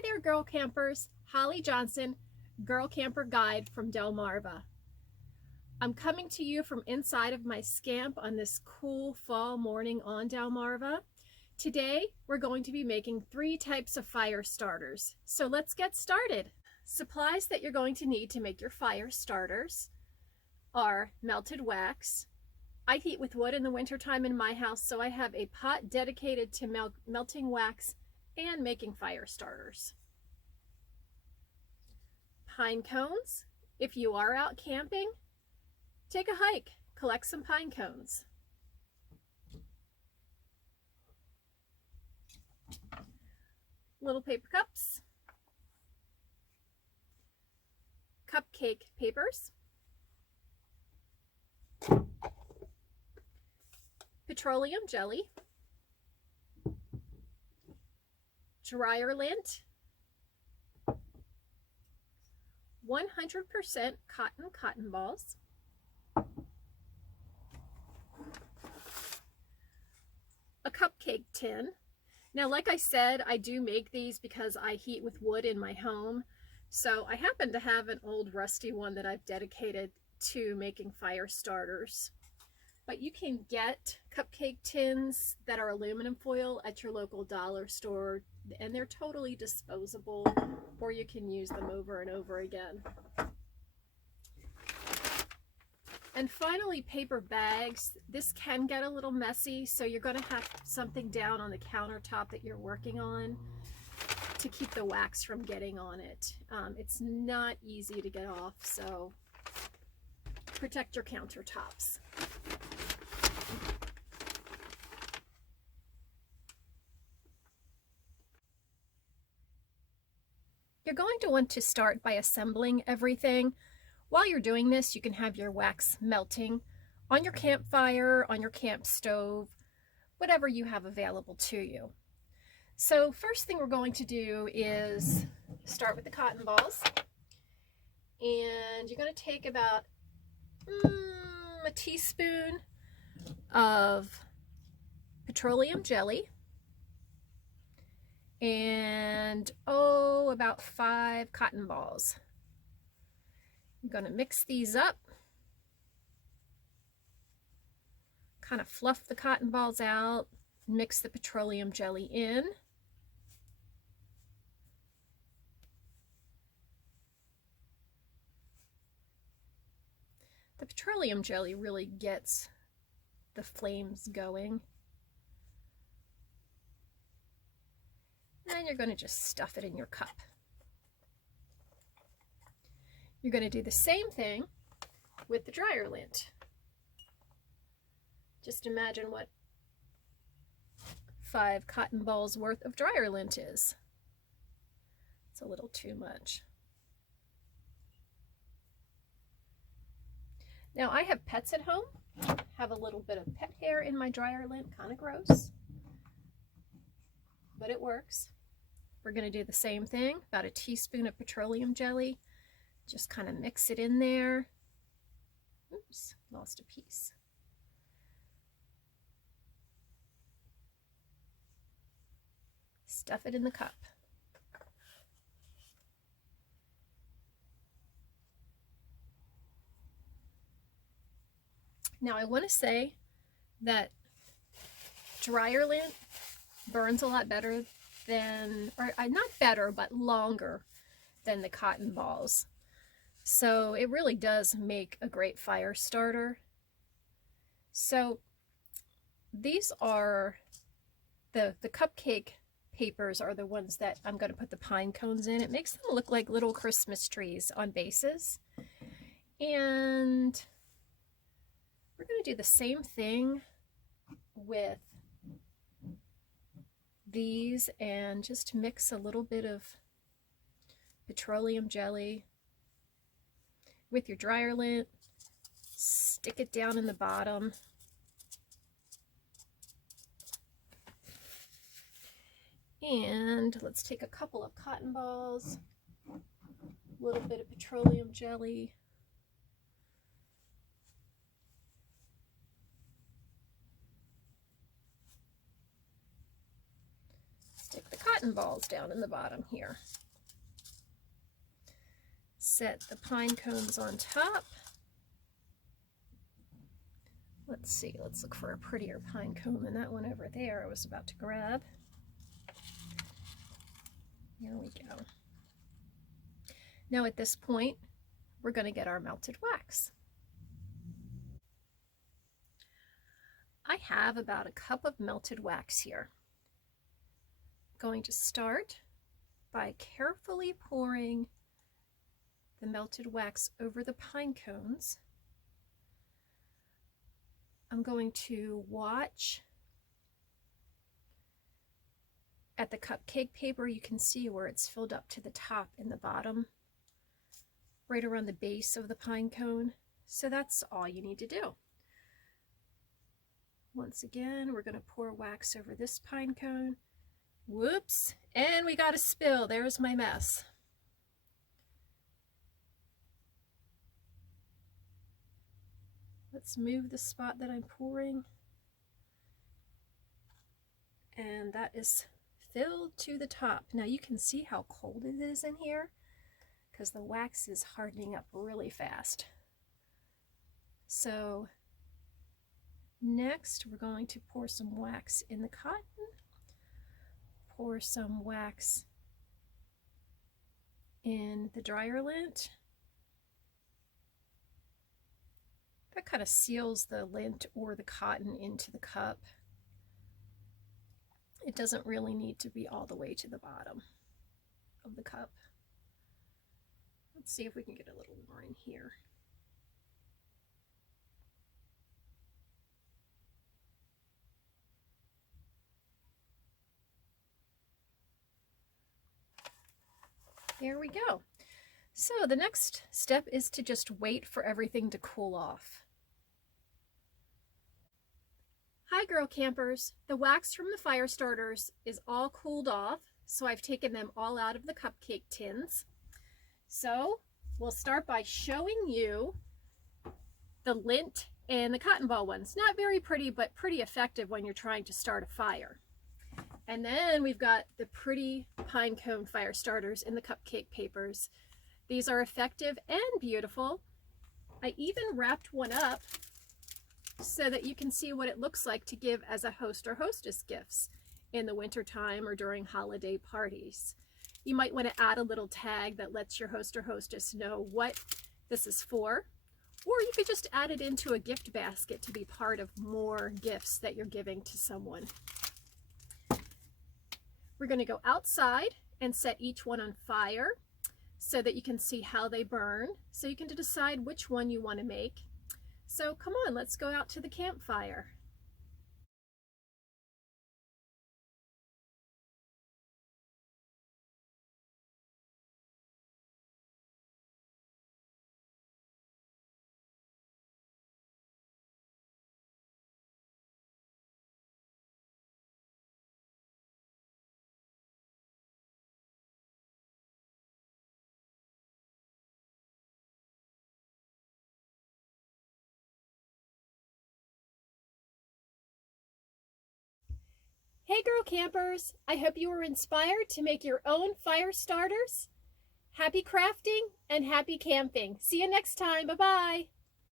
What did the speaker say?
Hi there, girl campers. Holly Johnson, Girl Camper Guide from Delmarva. I'm coming to you from inside of my scamp on this cool fall morning on Delmarva. Today, we're going to be making 3 types of fire starters. So let's get started. Supplies that you're going to need to make your fire starters are melted wax. I heat with wood in the wintertime in my house, so I have a pot dedicated to melting wax and making fire starters. Pine cones. If you are out camping, take a hike, collect some pine cones. Little paper cups. Cupcake papers. Petroleum jelly. Dryer lint. 100% cotton balls. A cupcake tin. Now, like I said, I do make these because I heat with wood in my home. So I happen to have an old rusty one that I've dedicated to making fire starters. But you can get cupcake tins that are aluminum foil at your local dollar store, and they're totally disposable, or you can use them over and over again. And finally, paper bags. This can get a little messy, so you're going to have something down on the countertop that you're working on to keep the wax from getting on it. It's not easy to get off, so protect your countertops. You're going to want to start by assembling everything. While you're doing this, you can have your wax melting on your campfire, on your camp stove, whatever you have available to you. So first thing we're going to do is start with the cotton balls. And you're going to take about a teaspoon of petroleum jelly and about 5 cotton balls. I'm going to mix these up, kind of fluff the cotton balls out, mix the petroleum jelly in. The petroleum jelly really gets the flames going. And you're going to just stuff it in your cup. You're going to do the same thing with the dryer lint. Just imagine what 5 cotton balls worth of dryer lint is. It's a little too much. Now, I have pets at home. Have a little bit of pet hair in my dryer lint, kind of gross, but it works. We're going to do the same thing, about a teaspoon of petroleum jelly. Just kind of mix it in there. Oops, lost a piece. Stuff it in the cup. Now, I want to say that dryer lint burns a lot better than, or not better, but longer than the cotton balls. So it really does make a great fire starter. So these are the cupcake papers are the ones that I'm going to put the pine cones in. It makes them look like little Christmas trees on bases. And we're going to do the same thing with these and just mix a little bit of petroleum jelly with your dryer lint. Stick it down in the bottom. And let's take a couple of cotton balls, a little bit of petroleum jelly, stick the cotton balls down in the bottom here. Set the pine cones on top. Let's see, let's look for a prettier pine cone than that one over there I was about to grab. Here we go. Now at this point, we're going to get our melted wax. I have about a cup of melted wax here. I'm going to start by carefully pouring the melted wax over the pine cones. I'm going to watch at the cupcake paper. You can see where it's filled up to the top and the bottom, right around the base of the pine cone. So that's all you need to do. Once again, we're going to pour wax over this pine cone. Whoops, and we got a spill. There's my mess. Let's move the spot that I'm pouring. And that is filled to the top. Now you can see how cold it is in here because the wax is hardening up really fast. So next we're going to pour some wax in the cotton, pour some wax in the dryer lint. That kind of seals the lint or the cotton into the cup. It doesn't really need to be all the way to the bottom of the cup. Let's see if we can get a little more in here. There we go. So the next step is to just wait for everything to cool off. Hi girl campers, the wax from the fire starters is all cooled off, so I've taken them all out of the cupcake tins. So we'll start by showing you the lint and the cotton ball ones. Not very pretty, but pretty effective when you're trying to start a fire. And then we've got the pretty pine cone fire starters in the cupcake papers. These are effective and beautiful. I even wrapped one up so that you can see what it looks like to give as a host or hostess gifts in the winter time or during holiday parties. You might want to add a little tag that lets your host or hostess know what this is for, or you could just add it into a gift basket to be part of more gifts that you're giving to someone. We're going to go outside and set each one on fire so that you can see how they burn, so you can decide which one you want to make. So come on, let's go out to the campfire. Hey girl campers, I hope you were inspired to make your own fire starters. Happy crafting and happy camping. See you next time. Bye-bye.